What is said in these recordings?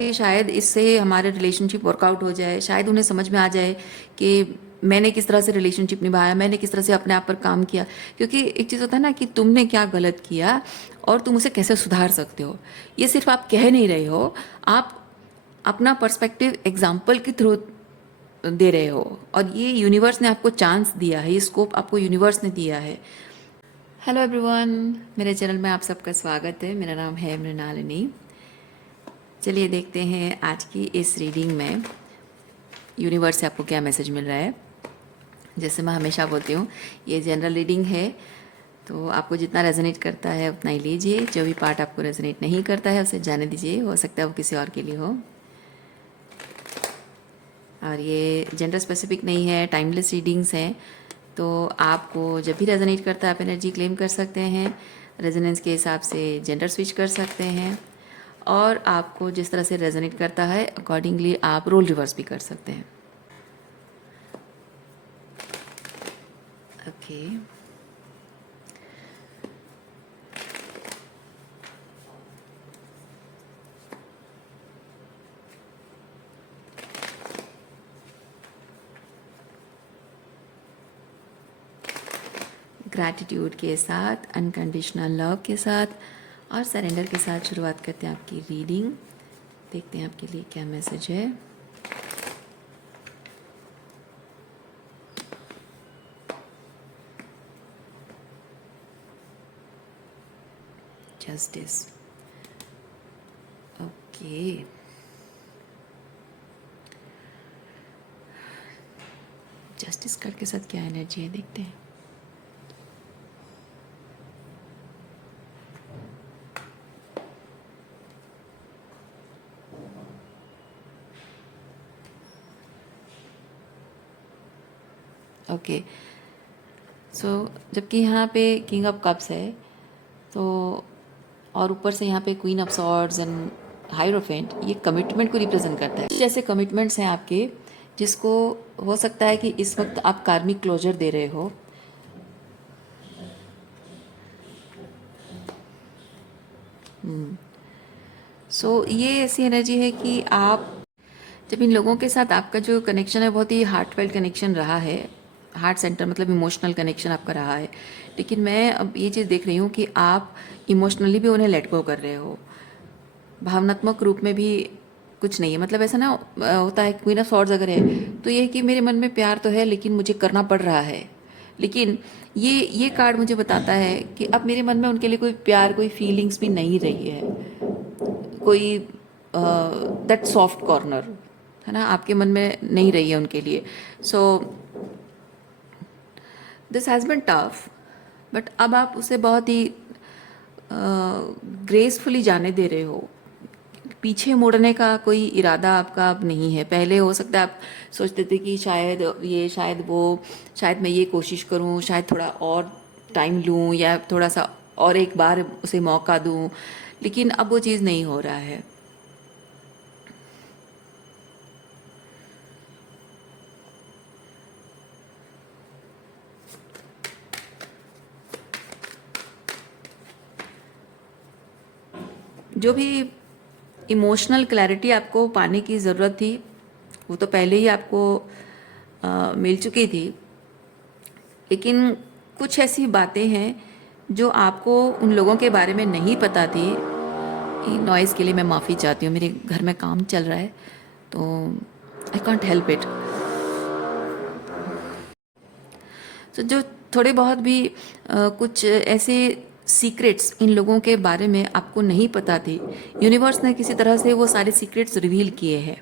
कि शायद इससे हमारे रिलेशनशिप वर्कआउट हो जाए, शायद उन्हें समझ में आ जाए कि मैंने किस तरह से रिलेशनशिप निभाया, मैंने किस तरह से अपने आप पर काम किया। क्योंकि एक चीज़ होता है ना कि तुमने क्या गलत किया और तुम उसे कैसे सुधार सकते हो। ये सिर्फ आप कह नहीं रहे हो, आप अपना पर्सपेक्टिव एग्जाम्पल के थ्रू दे रहे हो। और ये यूनिवर्स ने आपको चांस दिया है, ये स्कोप आपको यूनिवर्स ने दिया है। हेलो एवरीवन, मेरे चैनल में आप सबका स्वागत है। मेरा नाम है मृणालिनी। चलिए देखते हैं आज की इस रीडिंग में यूनिवर्स से आपको क्या मैसेज मिल रहा है। जैसे मैं हमेशा बोलती हूँ, ये जनरल रीडिंग है, तो आपको जितना रेजोनेट करता है उतना ही लीजिए। जो भी पार्ट आपको रेजोनेट नहीं करता है उसे जाने दीजिए, हो सकता है वो किसी और के लिए हो। और ये जेंडर स्पेसिफिक नहीं है, टाइमलेस रीडिंग्स हैं, तो आपको जब भी रेजोनेट करता है आप एनर्जी क्लेम कर सकते हैं। रेजोनेंस के हिसाब से जेंडर स्विच कर सकते हैं, और आपको जिस तरह से रेजोनेट करता है अकॉर्डिंगली आप रोल रिवर्स भी कर सकते हैं। ओके, ग्रैटिट्यूड के साथ, अनकंडीशनल लव के साथ और सरेंडर के साथ शुरुआत करते हैं आपकी रीडिंग। देखते हैं आपके लिए क्या मैसेज है। Justice, okay. जस्टिस कार्ड के साथ क्या एनर्जी है देखते हैं। ओके, सो जबकि यहाँ पे किंग ऑफ कप्स है, तो और ऊपर से यहाँ पे queen of swords and hierophant, ये कमिटमेंट को रिप्रेजेंट करता है। जैसे कमिटमेंट्स हैं आपके, जिसको हो सकता है कि इस वक्त आप कार्मिक क्लोजर दे रहे हो। सो ये ऐसी एनर्जी है कि आप जब इन लोगों के साथ आपका जो कनेक्शन है बहुत ही हार्टफेल्ट कनेक्शन रहा है, हार्ट सेंटर मतलब इमोशनल कनेक्शन आपका रहा है। लेकिन मैं अब ये चीज़ देख रही हूँ कि आप इमोशनली भी उन्हें लेट गो कर रहे हो, भावनात्मक रूप में भी कुछ नहीं है। मतलब ऐसा ना होता है, क्वीन ऑफ सॉर्ड्स अगर है तो ये है कि मेरे मन में प्यार तो है लेकिन मुझे करना पड़ रहा है। लेकिन ये कार्ड मुझे बताता है कि अब मेरे मन में उनके लिए कोई प्यार, कोई फीलिंग्स भी नहीं रही है, कोई दैट सॉफ्ट कॉर्नर है ना आपके मन में नहीं रही है उनके लिए। So this has been tough, but अब आप उसे बहुत ही ग्रेसफुली जाने दे रहे हो। पीछे मुड़ने का कोई इरादा आपका अब नहीं है। पहले हो सकता है आप सोचते थे कि शायद ये, शायद वो, शायद मैं ये कोशिश करूं, शायद थोड़ा और टाइम लूं या थोड़ा सा और एक बार उसे मौका दूं, लेकिन अब वो चीज़ नहीं हो रहा है। जो भी इमोशनल क्लैरिटी आपको पाने की ज़रूरत थी वो तो पहले ही आपको मिल चुकी थी, लेकिन कुछ ऐसी बातें हैं जो आपको उन लोगों के बारे में नहीं पता थी। नॉइज़ के लिए मैं माफ़ी चाहती हूँ, मेरे घर में काम चल रहा है तो आई कॉन्ट हेल्प इट। तो जो थोड़े बहुत भी कुछ ऐसे सीक्रेट्स इन लोगों के बारे में आपको नहीं पता थे, यूनिवर्स ने किसी तरह से वो सारे सीक्रेट्स रिवील किए हैं,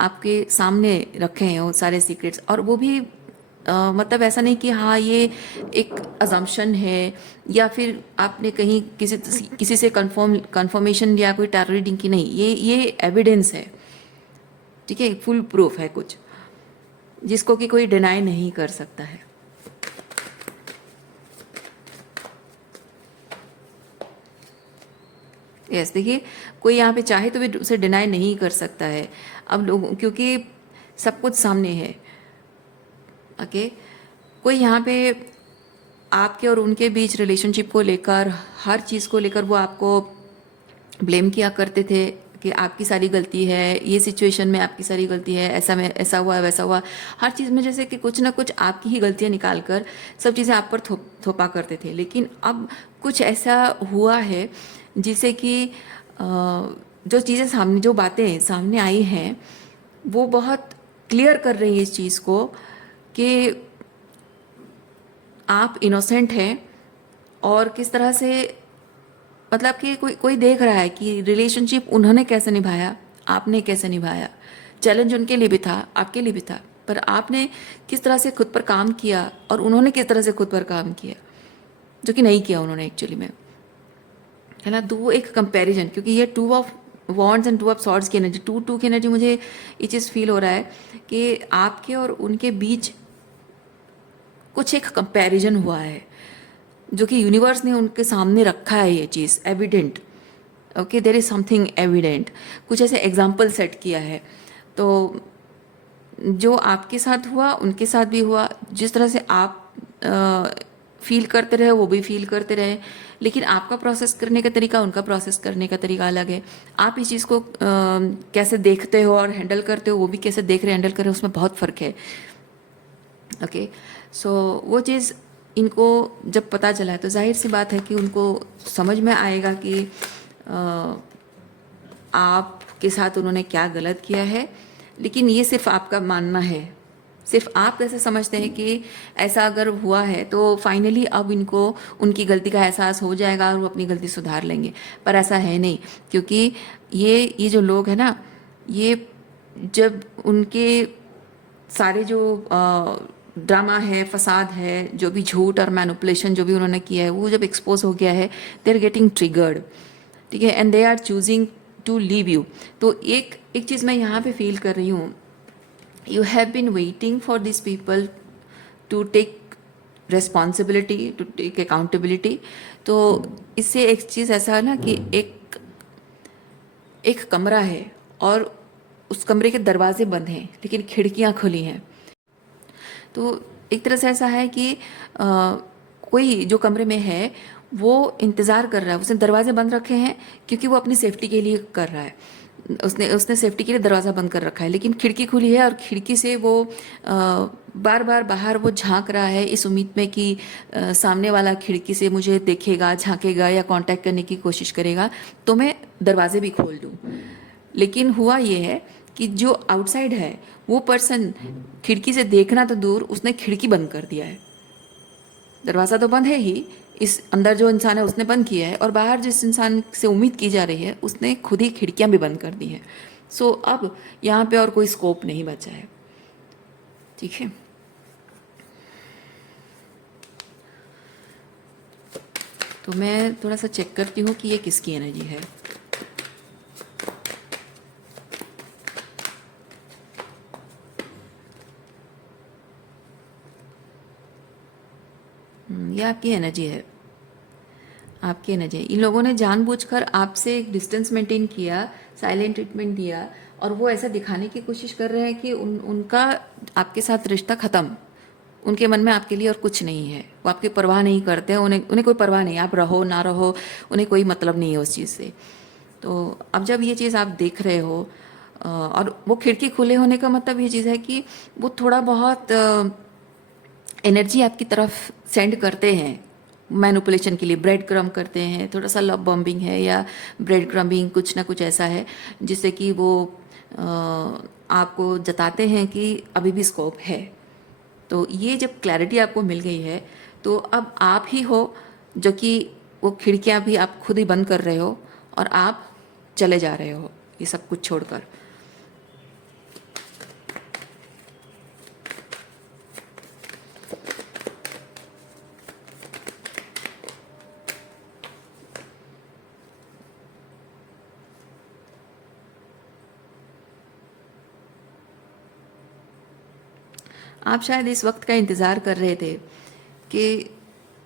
आपके सामने रखे हैं वो सारे सीक्रेट्स। और वो भी मतलब ऐसा नहीं कि हाँ ये एक अजम्पशन है या फिर आपने कहीं किसी से कंफर्मेशन या कोई टैरो रीडिंग की, नहीं, ये एविडेंस है, ठीक है, फुल प्रूफ है कुछ जिसको कि कोई डिनाई नहीं कर सकता है। यस, देखिए कोई यहाँ पे चाहे तो भी उसे डिनाई नहीं कर सकता है अब लोग, क्योंकि सब कुछ सामने है। ओके, कोई यहाँ पे आपके और उनके बीच रिलेशनशिप को लेकर, हर चीज़ को लेकर वो आपको ब्लेम किया करते थे कि आपकी सारी गलती है, ये सिचुएशन में आपकी सारी गलती है, ऐसा में ऐसा हुआ वैसा हुआ, हर चीज़ में जैसे कि कुछ ना कुछ आपकी ही गलतियाँ निकाल कर सब चीज़ें आप पर थोपा करते थे। लेकिन अब कुछ ऐसा हुआ है जिसे कि जो चीज़ें सामने, जो बातें सामने आई हैं वो बहुत क्लियर कर रही है इस चीज़ को कि आप इनोसेंट हैं, और किस तरह से, मतलब कि कोई कोई देख रहा है कि रिलेशनशिप उन्होंने कैसे निभाया, आपने कैसे निभाया। चैलेंज उनके लिए भी था, आपके लिए भी था, पर आपने किस तरह से खुद पर काम किया और उन्होंने किस तरह से खुद पर काम किया, जो कि नहीं किया उन्होंने एक्चुअली में, है ना। तो वो एक कंपैरिजन, क्योंकि ये two of wands and two of swords की एनर्जी, टू टू की एनर्जी, मुझे ये चीज़ फील हो रहा है कि आपके और उनके बीच कुछ एक कंपैरिजन हुआ है, जो कि यूनिवर्स ने उनके सामने रखा है, ये चीज़ evident. Okay, there is something evident, कुछ ऐसे एग्जाम्पल सेट किया है। तो जो आपके साथ हुआ उनके साथ भी हुआ, जिस तरह से आप फील करते रहे वो भी फील करते रहे, लेकिन आपका प्रोसेस करने का तरीका, उनका प्रोसेस करने का तरीका अलग है। आप इस चीज़ को कैसे देखते हो और हैंडल करते हो, वो भी कैसे देख रहे हैंडल कर रहे हो, उसमें बहुत फ़र्क है। ओके, सो वो चीज़ इनको जब पता चला है तो जाहिर सी बात है कि उनको समझ में आएगा कि आपके साथ उन्होंने क्या गलत किया है। लेकिन ये सिर्फ आपका मानना है, सिर्फ आप कैसे समझते हैं कि ऐसा अगर हुआ है तो फाइनली अब इनको उनकी गलती का एहसास हो जाएगा और वो अपनी गलती सुधार लेंगे, पर ऐसा है नहीं। क्योंकि ये जो लोग हैं ना, ये जब उनके सारे जो ड्रामा है, फसाद है, जो भी झूठ और मैनिपुलेशन जो भी उन्होंने किया है, वो जब एक्सपोज हो गया है, दे आर गेटिंग ट्रिगर्ड, ठीक है, and they are choosing to leave you. तो एक एक चीज़ मैं यहाँ पे फील कर रही हूँ, you have been waiting for this people to take responsibility, to take accountability. तो इससे एक चीज़ ऐसा है ना कि एक एक कमरा है और उस कमरे के दरवाजे बंद हैं लेकिन खिड़कियाँ खुली हैं। तो एक तरह से ऐसा है कि कोई जो कमरे में है वो इंतज़ार कर रहा है, उसने दरवाजे बंद रखे हैं क्योंकि वो अपनी सेफ्टी के लिए कर रहा है, उसने उसने सेफ्टी के लिए दरवाज़ा बंद कर रखा है, लेकिन खिड़की खुली है और खिड़की से वो बार बार बाहर वो झांक रहा है इस उम्मीद में कि सामने वाला खिड़की से मुझे देखेगा, झांकेगा या कांटेक्ट करने की कोशिश करेगा तो मैं दरवाजे भी खोल दूँ। लेकिन हुआ ये है कि जो आउटसाइड है वो पर्सन खिड़की से देखना तो दूर, उसने खिड़की बंद कर दिया है। दरवाज़ा तो बंद है ही, इस अंदर जो इंसान है उसने बंद किया है, और बाहर जिस इंसान से उम्मीद की जा रही है उसने खुद ही खिड़कियां भी बंद कर दी हैं। सो अब यहाँ पे और कोई स्कोप नहीं बचा है, ठीक है। तो मैं थोड़ा सा चेक करती हूँ कि ये किसकी एनर्जी है। ये आपकी एनर्जी है, आपकी एनर्जी है। इन लोगों ने जानबूझकर आपसे एक डिस्टेंस मेंटेन किया, साइलेंट ट्रीटमेंट दिया, और वो ऐसा दिखाने की कोशिश कर रहे हैं कि उनका आपके साथ रिश्ता ख़त्म, उनके मन में आपके लिए और कुछ नहीं है, वो आपकी परवाह नहीं करते हैं, उन्हें उन्हें कोई परवाह नहीं, आप रहो ना रहो, उन्हें कोई मतलब नहीं है उस चीज़ से। तो अब जब ये चीज़ आप देख रहे हो और वो खिड़की खुले होने का मतलब ये चीज़ है कि वो थोड़ा बहुत एनर्जी आपकी तरफ सेंड करते हैं मैनिपुलेशन के लिए, ब्रेड क्रम्ब करते हैं, थोड़ा सा लव बॉम्बिंग है या ब्रेड क्रम्बिंग, कुछ ना कुछ ऐसा है जिससे कि वो आपको जताते हैं कि अभी भी स्कोप है। तो ये जब क्लैरिटी आपको मिल गई है तो अब आप ही हो जो कि वो खिड़कियां भी आप खुद ही बंद कर रहे हो और आप चले जा रहे हो ये सब कुछ छोड़कर। आप शायद इस वक्त का इंतज़ार कर रहे थे कि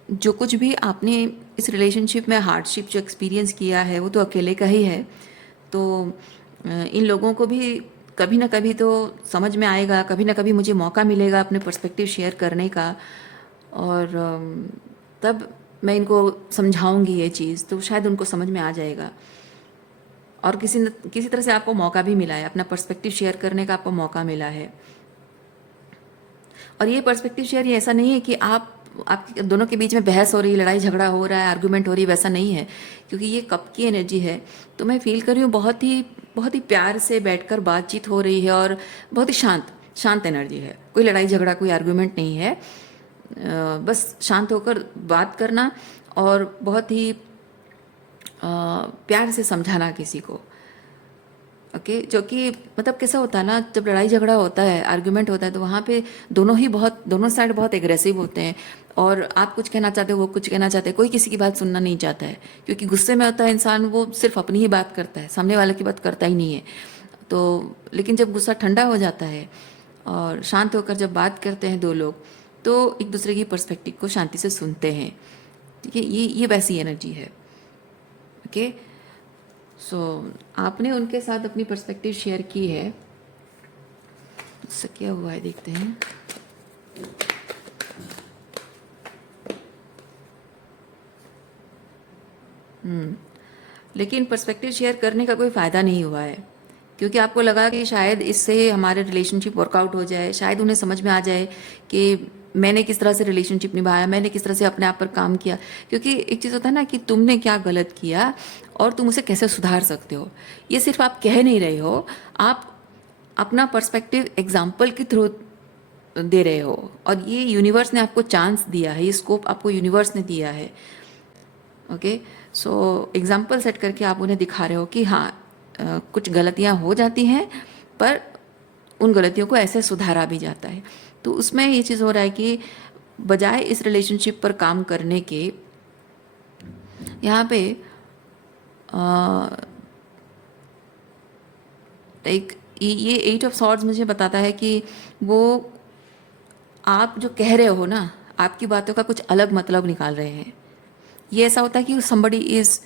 जो कुछ भी आपने इस रिलेशनशिप में हार्डशिप जो एक्सपीरियंस किया है वो तो अकेले का ही है। तो इन लोगों को भी कभी ना कभी तो समझ में आएगा, कभी ना कभी मुझे मौका मिलेगा अपने पर्सपेक्टिव शेयर करने का, और तब मैं इनको समझाऊंगी ये चीज़, तो शायद उनको समझ में आ जाएगा। और किसी तरह से आपको मौका भी मिला है, अपना पर्सपेक्टिव शेयर करने का आपको मौका मिला है। और ये पर्सपेक्टिव शेयर ये ऐसा नहीं है कि आप दोनों के बीच में बहस हो रही है, लड़ाई झगड़ा हो रहा है, आर्गुमेंट हो रही है, वैसा नहीं है। क्योंकि ये कप की एनर्जी है, तो मैं फील कर रही हूँ बहुत ही प्यार से बैठकर बातचीत हो रही है और बहुत ही शांत एनर्जी है। कोई लड़ाई झगड़ा, कोई आर्गुमेंट नहीं है। बस शांत होकर बात करना और बहुत ही प्यार से समझाना किसी को। ओके, जो कि मतलब कैसा होता है ना, जब लड़ाई झगड़ा होता है, आर्गुमेंट होता है, तो वहाँ पे दोनों साइड बहुत एग्रेसिव होते हैं और आप कुछ कहना चाहते हो, वो कुछ कहना चाहते हैं, कोई किसी की बात सुनना नहीं चाहता है। क्योंकि गुस्से में होता है इंसान, वो सिर्फ अपनी ही बात करता है, सामने वाले की बात करता ही नहीं है। तो लेकिन जब गुस्सा ठंडा हो जाता है और शांत होकर जब बात करते हैं दो लोग, तो एक दूसरे की पर्सपेक्टिव को शांति से सुनते हैं। ठीक है, ये वैसी एनर्जी है। ओके, सो आपने उनके साथ अपनी पर्सपेक्टिव शेयर की है। इससे क्या हुआ है देखते हैं। लेकिन पर्सपेक्टिव शेयर करने का कोई फ़ायदा नहीं हुआ है, क्योंकि आपको लगा कि शायद इससे हमारे रिलेशनशिप वर्कआउट हो जाए, शायद उन्हें समझ में आ जाए कि मैंने किस तरह से रिलेशनशिप निभाया, मैंने किस तरह से अपने आप पर काम किया। क्योंकि एक चीज़ होता है ना कि तुमने क्या गलत किया और तुम उसे कैसे सुधार सकते हो। ये सिर्फ आप कह नहीं रहे हो, आप अपना पर्सपेक्टिव एग्जाम्पल के थ्रू दे रहे हो। और ये यूनिवर्स ने आपको चांस दिया है, ये स्कोप आपको यूनिवर्स ने दिया है। ओके, सो एग्जाम्पल सेट करके आप उन्हें दिखा रहे हो कि हाँ, कुछ गलतियाँ हो जाती हैं, पर उन गलतियों को ऐसे सुधारा भी जाता है। तो उसमें ये चीज़ हो रहा है कि बजाय इस रिलेशनशिप पर काम करने के, यहाँ पे लाइक ये 8 ऑफ सॉर्ड्स मुझे बताता है कि वो आप जो कह रहे हो ना, आपकी बातों का कुछ अलग मतलब निकाल रहे हैं। ये ऐसा होता है कि somebody इज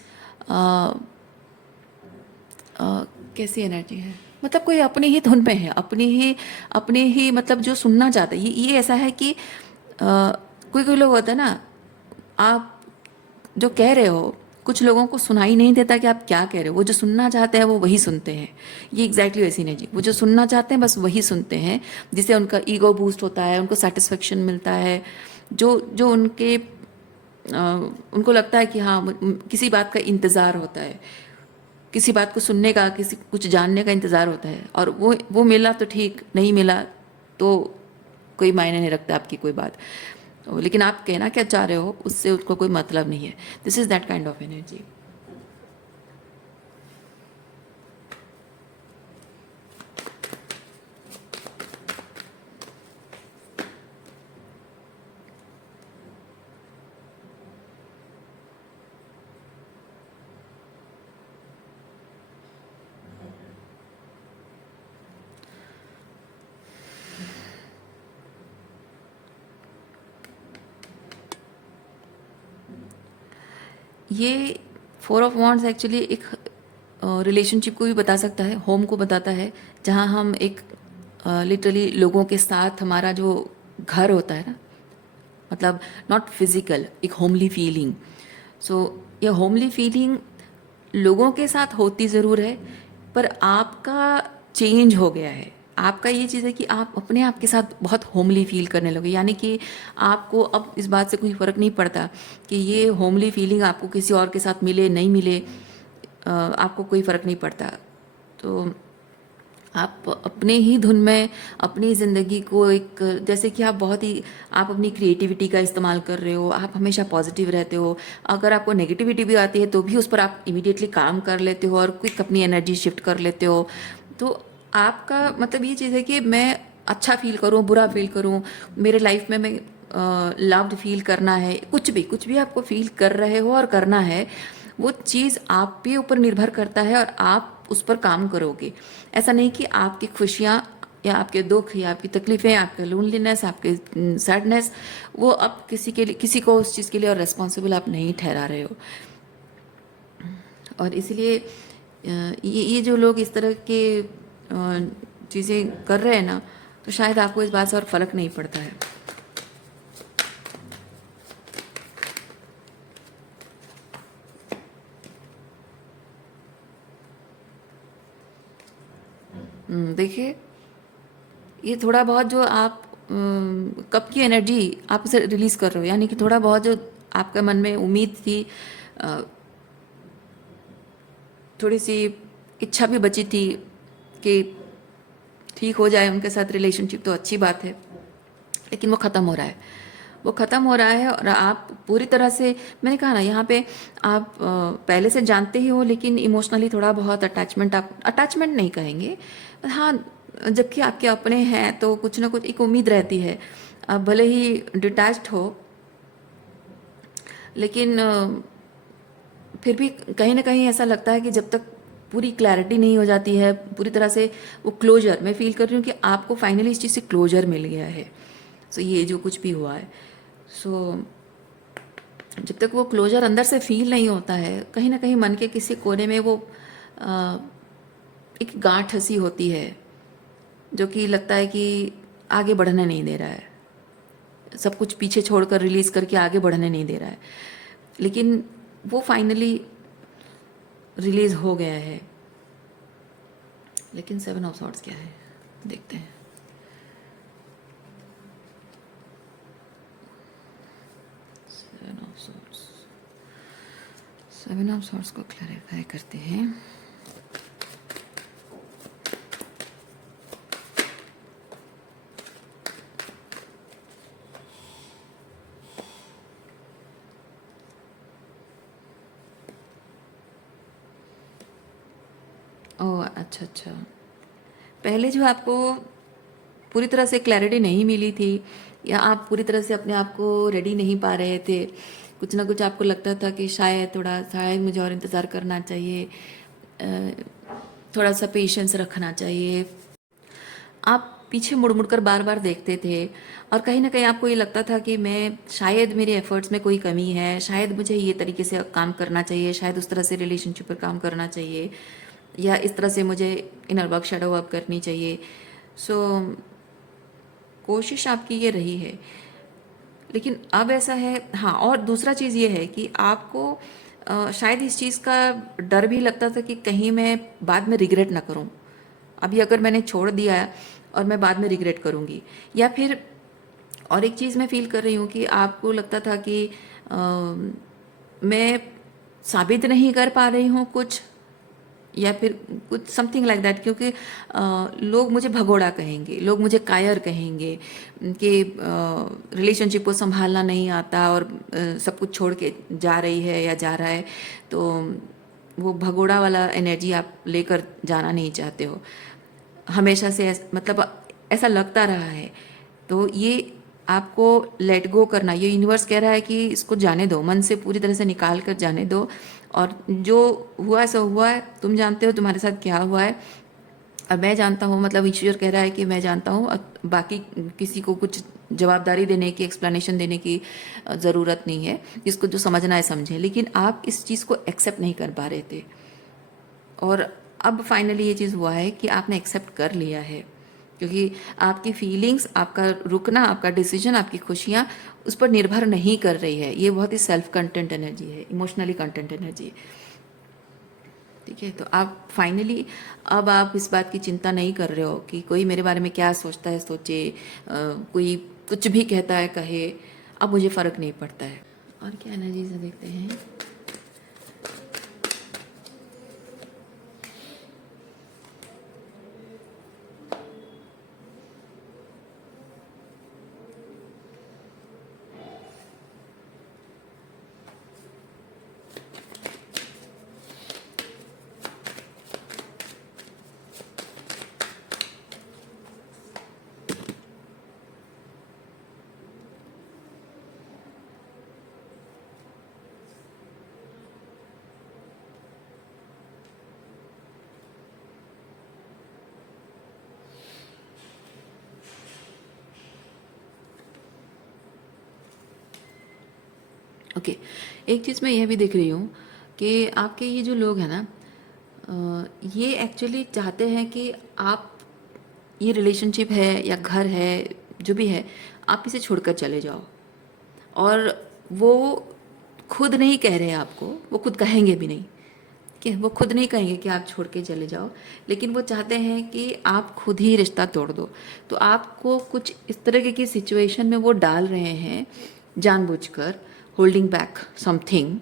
कैसी एनर्जी है, मतलब कोई अपनी ही धुन में है, अपनी ही मतलब जो सुनना चाहता है। ये ऐसा है कि कोई कोई लोग होता है ना, आप जो कह रहे हो कुछ लोगों को सुनाई नहीं देता कि आप क्या कह रहे हो। वो जो सुनना चाहते हैं वो वही सुनते हैं। ये एग्जैक्टली वैसी एनर्जी, वो जो सुनना चाहते हैं बस वही सुनते हैं, जिससे उनका ईगो बूस्ट होता है, उनको सेटिस्फेक्शन मिलता है। जो जो उनको लगता है कि हाँ, किसी बात का इंतज़ार होता है, किसी बात को सुनने का, किसी कुछ जानने का इंतज़ार होता है। और वो मिला तो ठीक, नहीं मिला तो कोई मायने नहीं रखता आपकी कोई बात। लेकिन आप कहना क्या चाह रहे हो उससे उसको कोई मतलब नहीं है। This is that kind of energy. ये 4 ऑफ वॉन्ड्स एक्चुअली एक रिलेशनशिप को भी बता सकता है, होम को बताता है, जहाँ हम एक लिटरली लोगों के साथ हमारा जो घर होता है ना, मतलब नॉट फिजिकल, एक होमली फीलिंग। सो ये होमली फीलिंग लोगों के साथ होती ज़रूर है, पर आपका चेंज हो गया है। आपका ये चीज़ है कि आप अपने आप के साथ बहुत होमली फील करने लगे, यानी कि आपको अब इस बात से कोई फ़र्क नहीं पड़ता कि ये होमली फीलिंग आपको किसी और के साथ मिले नहीं मिले, आपको कोई फ़र्क नहीं पड़ता। तो आप अपने ही धुन में अपनी ज़िंदगी को एक, जैसे कि आप अपनी क्रिएटिविटी का इस्तेमाल कर रहे हो, आप हमेशा पॉजिटिव रहते हो। अगर आपको नेगेटिविटी भी आती है तो भी उस पर आप इमीडिएटली काम कर लेते हो और क्विक अपनी एनर्जी शिफ्ट कर लेते हो। तो आपका मतलब ये चीज़ है कि मैं अच्छा फील करूँ, बुरा फील करूँ, मेरे लाइफ में मैं लव्ड फील करना है, कुछ भी आपको फील कर रहे हो और करना है, वो चीज़ आप पे ऊपर निर्भर करता है और आप उस पर काम करोगे। ऐसा नहीं कि आपकी खुशियाँ या आपके दुख या आपकी तकलीफ़ें, आपके लोनलीनेस, आपके सैडनेस, वो अब किसी को उस चीज़ के लिए और रिस्पॉन्सिबल आप नहीं ठहरा रहे हो। और इसलिए ये जो लोग इस तरह के चीज़ें कर रहे हैं ना, तो शायद आपको इस बात से और फ़र्क नहीं पड़ता है। देखिए, ये थोड़ा बहुत जो आप कब की एनर्जी आप उसे रिलीज़ कर रहे हो, यानी कि थोड़ा बहुत जो आपके मन में उम्मीद थी, अ, थोड़ी सी इच्छा भी बची थी कि ठीक हो जाए उनके साथ रिलेशनशिप, तो अच्छी बात है, लेकिन वो ख़त्म हो रहा है। वो ख़त्म हो रहा है और आप पूरी तरह से, मैंने कहा ना यहाँ पे, आप पहले से जानते ही हो, लेकिन इमोशनली थोड़ा बहुत अटैचमेंट, आप अटैचमेंट नहीं कहेंगे, हाँ, जबकि आपके अपने हैं तो कुछ ना कुछ एक उम्मीद रहती है। आप भले ही डिटैच्ड हो, लेकिन फिर भी कहीं ना कहीं ऐसा लगता है कि जब तक पूरी क्लैरिटी नहीं हो जाती है, पूरी तरह से वो क्लोजर, मैं फील कर रही हूँ कि आपको फाइनली इस चीज़ से क्लोजर मिल गया है। सो ये जो कुछ भी हुआ है, सो जब तक वो क्लोजर अंदर से फील नहीं होता है, कहीं ना कहीं मन के किसी कोने में वो अ, एक गांठ सी होती है, जो कि लगता है कि आगे बढ़ने नहीं दे रहा है, सब कुछ पीछे छोड़कर रिलीज करके आगे बढ़ने नहीं दे रहा है। लेकिन वो फाइनली रिलीज हो गया है। लेकिन 7 ऑफ सॉर्ड्स क्या है, देखते हैं। 7 ऑफ सॉर्ड्स, 7 ऑफ सॉर्ड्स को क्लैरिफाई करते हैं। ओह, अच्छा अच्छा। पहले जो आपको पूरी तरह से क्लैरिटी नहीं मिली थी, या आप पूरी तरह से अपने आप को रेडी नहीं पा रहे थे, कुछ ना कुछ आपको लगता था कि शायद मुझे और इंतज़ार करना चाहिए, थोड़ा सा पेशेंस रखना चाहिए, आप पीछे मुड़ मुड़ कर बार बार देखते थे, और कहीं ना कहीं आपको ये लगता था कि मैं शायद मेरे एफर्ट्स में कोई कमी है, शायद मुझे ये तरीके से काम करना चाहिए, शायद उस तरह से रिलेशनशिप पर काम करना चाहिए, या इस तरह से मुझे इनर वर्क, शैडो वर्क करनी चाहिए। सो कोशिश आपकी ये रही है, लेकिन अब ऐसा है, हाँ, और दूसरा चीज़ ये है कि आपको शायद इस चीज़ का डर भी लगता था कि कहीं मैं बाद में रिग्रेट ना करूं, अभी अगर मैंने छोड़ दिया और मैं बाद में रिग्रेट करूंगी, या फिर और एक चीज़ मैं फील कर रही हूँ कि आपको लगता था कि मैं साबित नहीं कर पा रही हूँ कुछ, या फिर कुछ समथिंग लाइक दैट, क्योंकि लोग मुझे भगोड़ा कहेंगे, लोग मुझे कायर कहेंगे कि रिलेशनशिप को संभालना नहीं आता, और सब कुछ छोड़ के जा रही है या जा रहा है, तो वो भगोड़ा वाला एनर्जी आप लेकर जाना नहीं चाहते हो, हमेशा से मतलब ऐसा लगता रहा है। तो ये आपको लेट गो करना, ये यूनिवर्स कह रहा है कि इसको जाने दो, मन से पूरी तरह से निकाल कर जाने दो, और जो हुआ सो हुआ है, तुम जानते हो तुम्हारे साथ क्या हुआ है, और मैं जानता हूँ, मतलब ईश्वर कह रहा है कि मैं जानता हूँ, और बाकी किसी को कुछ जवाबदारी देने की, एक्सप्लेनेशन देने की ज़रूरत नहीं है, जिसको जो समझना है समझे, लेकिन आप इस चीज़ को एक्सेप्ट नहीं कर पा रहे थे, और अब फाइनली ये चीज़ हुआ है कि आपने एक्सेप्ट कर लिया है, क्योंकि आपकी फीलिंग्स, आपका रुकना, आपका डिसीजन, आपकी खुशियाँ उस पर निर्भर नहीं कर रही है। ये बहुत ही सेल्फ कंटेंट एनर्जी है, इमोशनली कंटेंट एनर्जी है। ठीक है, तो आप फाइनली, अब आप इस बात की चिंता नहीं कर रहे हो कि कोई मेरे बारे में क्या सोचता है सोचे, कोई कुछ भी कहता है कहे, अब मुझे फ़र्क नहीं पड़ता है। और क्या एनर्जी से देखते हैं। ओके, एक चीज़ मैं यह भी देख रही हूँ कि आपके ये जो लोग हैं ना, ये एक्चुअली चाहते हैं कि आप, ये रिलेशनशिप है या घर है, जो भी है, आप इसे छोड़कर चले जाओ, और वो खुद नहीं कह रहे हैं आपको, वो खुद कहेंगे भी नहीं, कि वो खुद नहीं कहेंगे कि आप छोड़ के चले जाओ, लेकिन वो चाहते हैं कि आप खुद ही रिश्ता तोड़ दो। तो आपको कुछ इस तरह की सिचुएशन में वो डाल रहे हैं जानबूझकर, होल्डिंग बैक समथिंग,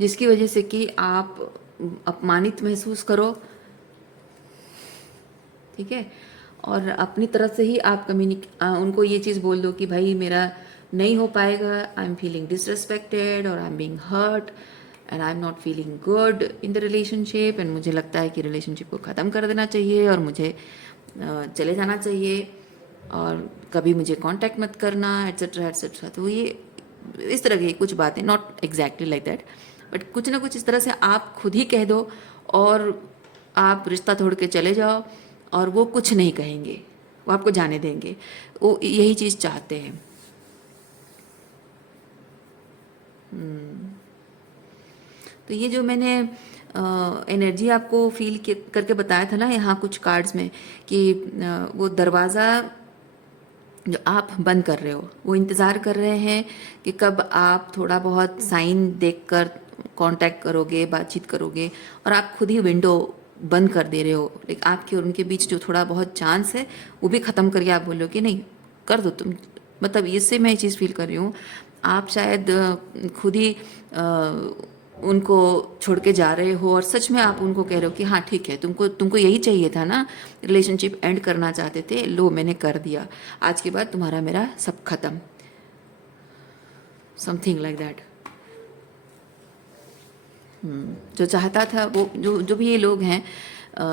जिसकी वजह से कि आप अपमानित महसूस करो, ठीक है। और अपनी तरफ से ही आप उनको ये चीज़ बोल दो कि भाई मेरा नहीं हो पाएगा, आई एम फीलिंग डिसरेस्पेक्टेड और I am being hurt and I am not feeling good in the relationship, and मुझे लगता है कि रिलेशनशिप को ख़त्म कर देना चाहिए और मुझे चले जाना चाहिए और कभी मुझे कांटेक्ट मत करना, एट्सेट्रा एट्सेट्रा। तो ये इस तरह की कुछ बातें, not exactly like that, but कुछ ना कुछ इस तरह से आप खुद ही कह दो और आप रिश्ता तोड़ के चले जाओ, और वो कुछ नहीं कहेंगे, वो आपको जाने देंगे। वो यही चीज़ चाहते हैं। तो ये जो मैंने एनर्जी आपको फील करके बताया था ना यहाँ कुछ कार्ड्स में, कि वो दरवाज़ा जो आप बंद कर रहे हो, वो इंतज़ार कर रहे हैं कि कब आप थोड़ा बहुत साइन देखकर कांटेक्ट करोगे, बातचीत करोगे, और आप खुद ही विंडो बंद कर दे रहे हो। लाइक आपके और उनके बीच जो थोड़ा बहुत चांस है वो भी ख़त्म करके आप बोलो कि नहीं कर दो तुम। मतलब इससे मैं ये चीज़ फील कर रही हूँ, आप शायद खुद ही उनको छोड़ के जा रहे हो, और सच में आप उनको कह रहे हो कि हाँ ठीक है, तुमको यही चाहिए था ना, रिलेशनशिप एंड करना चाहते थे, लो मैंने कर दिया, आज के बाद तुम्हारा मेरा सब खत्म, समथिंग लाइक दैट। जो चाहता था वो, जो भी ये लोग हैं,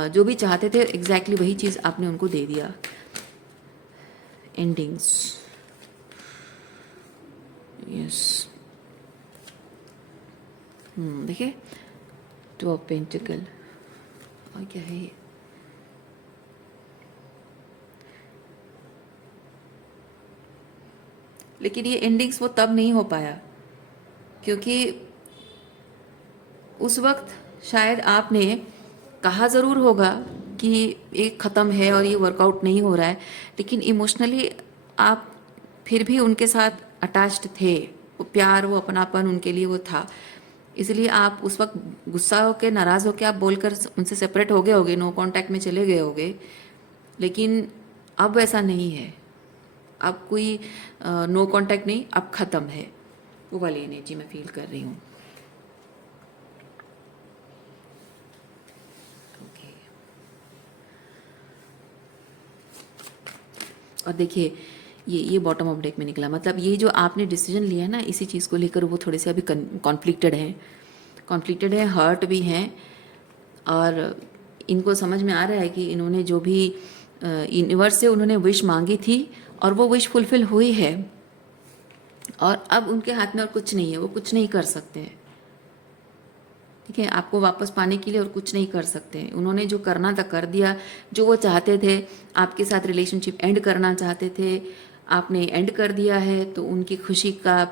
जो भी चाहते थे एग्जैक्टली वही चीज़ आपने उनको दे दिया। Endings, yes. देखिए, टू ऑफ पेंटिकल, और क्या है ये, लेकिन ये एंडिंग्स वो तब नहीं हो पाया क्योंकि उस वक्त शायद आपने कहा ज़रूर होगा कि ये ख़त्म है और ये वर्कआउट नहीं हो रहा है, लेकिन इमोशनली आप फिर भी उनके साथ अटैच्ड थे। वो प्यार, वो अपनापन उनके लिए वो था, इसलिए आप उस वक्त गुस्सा होके, नाराज़ होके आप बोलकर उनसे सेपरेट हो गए होगे, नो कांटेक्ट में चले गए होगे। लेकिन अब ऐसा नहीं है, अब कोई नो कांटेक्ट नहीं, अब ख़त्म है। वो वाली एनर्जी मैं फील कर रही हूँ। और देखिए, ये बॉटम ऑफ डेक में निकला, मतलब ये जो आपने डिसीजन लिया है ना, इसी चीज़ को लेकर वो थोड़े से अभी कॉन्फ्लिक्टेड है, हर्ट भी हैं, और इनको समझ में आ रहा है कि इन्होंने जो भी यूनिवर्स से उन्होंने विश मांगी थी और वो विश फुलफिल हुई है, और अब उनके हाथ में और कुछ नहीं है, वो कुछ नहीं कर सकते हैं, ठीक है। आपको वापस पाने के लिए और कुछ नहीं कर सकते। उन्होंने जो करना था कर दिया, जो वो चाहते थे, आपके साथ रिलेशनशिप एंड करना चाहते थे, आपने एंड कर दिया है, तो उनकी खुशी का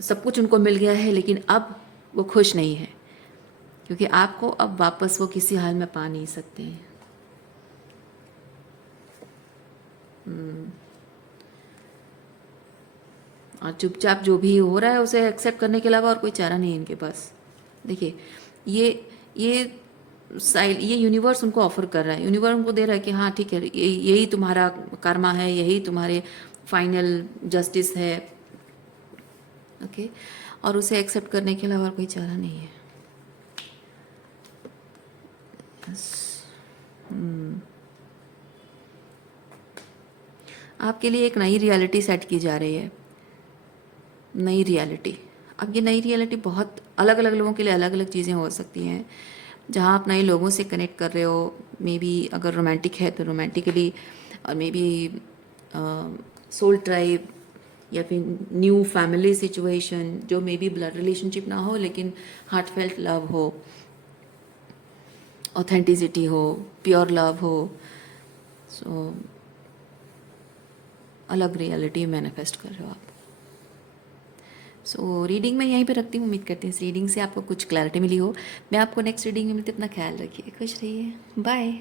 सब कुछ उनको मिल गया है, लेकिन अब वो खुश नहीं है क्योंकि आपको अब वापस वो किसी हाल में पा नहीं सकते हैं। और चुपचाप जो भी हो रहा है उसे एक्सेप्ट करने के अलावा और कोई चारा नहीं है इनके पास। देखिए, ये ये यूनिवर्स उनको ऑफर कर रहा है, यूनिवर्स उनको दे रहा है कि हाँ ठीक है, यही तुम्हारा कर्मा है, यही तुम्हारे फाइनल जस्टिस है, ओके। और उसे एक्सेप्ट करने के अलावा कोई चारा नहीं है। आपके लिए एक नई रियलिटी सेट की जा रही है, नई रियलिटी। अब ये नई रियलिटी बहुत अलग अलग लोगों के लिए अलग अलग चीज़ें हो सकती हैं, जहाँ आप नए लोगों से कनेक्ट कर रहे हो, मे बी अगर रोमांटिक है तो रोमांटिकली, और मे बी सोल ट्राइब, या फिर न्यू फैमिली सिचुएशन, जो मे बी ब्लड रिलेशनशिप ना हो लेकिन हार्टफेल्ट लव हो, ऑथेंटिसिटी हो, प्योर लव हो। सो अलग रियलिटी मैनिफेस्ट कर रहे हो आप। सो रीडिंग मैं यहीं पे रखती हूँ। उम्मीद करती हूँ इस रीडिंग से आपको कुछ क्लैरिटी मिली हो। मैं आपको नेक्स्ट रीडिंग में मिलती, अपना ख्याल रखिए, खुश रहिए, बाय।